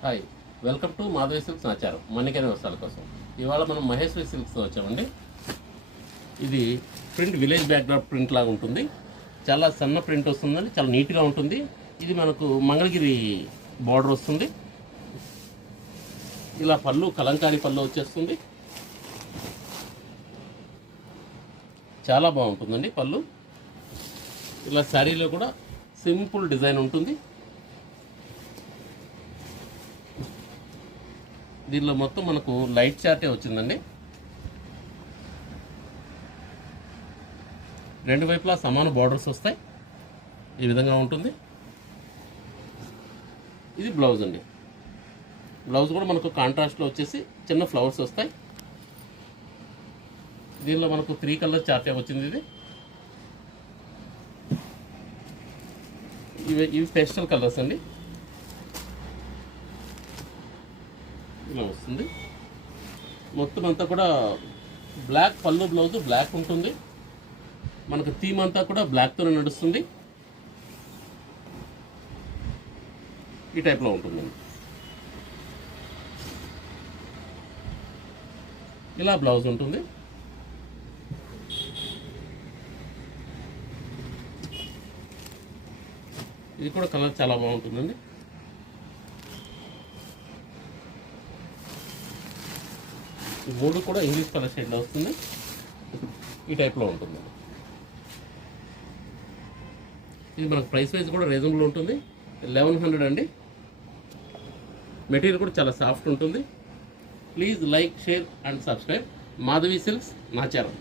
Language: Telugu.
Hi, welcome to Madhavi silks ఆచారం మన్నికైన వస్త్రాల కోసం. ఇవాళ మనం మహేశ్వరి సిల్క్స్తో వచ్చామండి. ఇది ప్రింట్ విలేజ్ బ్యాక్డ్రాప్ ప్రింట్ లాగా ఉంటుంది. చాలా సన్న ప్రింట్ వస్తుందండి, చాలా నీట్గా ఉంటుంది. ఇది మనకు మంగళగిరి బార్డర్ వస్తుంది. ఇలా పళ్ళు కలంకారీ పళ్ళు వచ్చేస్తుంది. చాలా బాగుంటుందండి పళ్ళు. ఇలా శారీలో కూడా సింపుల్ డిజైన్ ఉంటుంది. దీనిలో మొత్తం మనకు లైట్ చార్టే వచ్చిందండి. రెండు వైపులా సమాన బార్డర్స్ వస్తాయి. ఈ విధంగా ఉంటుంది. ఇది బ్లౌజ్ అండి. బ్లౌజ్ కూడా మనకు కాంట్రాస్ట్లో వచ్చేసి చిన్న ఫ్లవర్స్ వస్తాయి. దీనిలో మనకు 3 కలర్ చార్టే వచ్చింది. ఇవి పేస్టల్ కలర్స్ అండి. ఇలా వస్తుంది. మొత్తం అంతా కూడా బ్లాక్ పళ్ళు, బ్లౌజ్ బ్లాక్ ఉంటుంది. మనకు థీమ్ అంతా కూడా బ్లాక్తోనే నడుస్తుంది. ఈ టైప్లో ఉంటుందండి. ఇలా బ్లౌజ్ ఉంటుంది. ఇది కూడా కలర్ చాలా బాగుంటుందండి. ఈ 3 కూడా ఇంగ్లీష్ కలర్ షేడ్లో వస్తుంది. ఈ టైప్లో ఉంటుంది. ఇది మనకు ప్రైస్ వైజ్ కూడా రీజనబుల్ ఉంటుంది. 1100 అండి. మెటీరియల్ కూడా చాలా సాఫ్ట్ ఉంటుంది. Please like, share and subscribe. Madhavi silks Nacharam.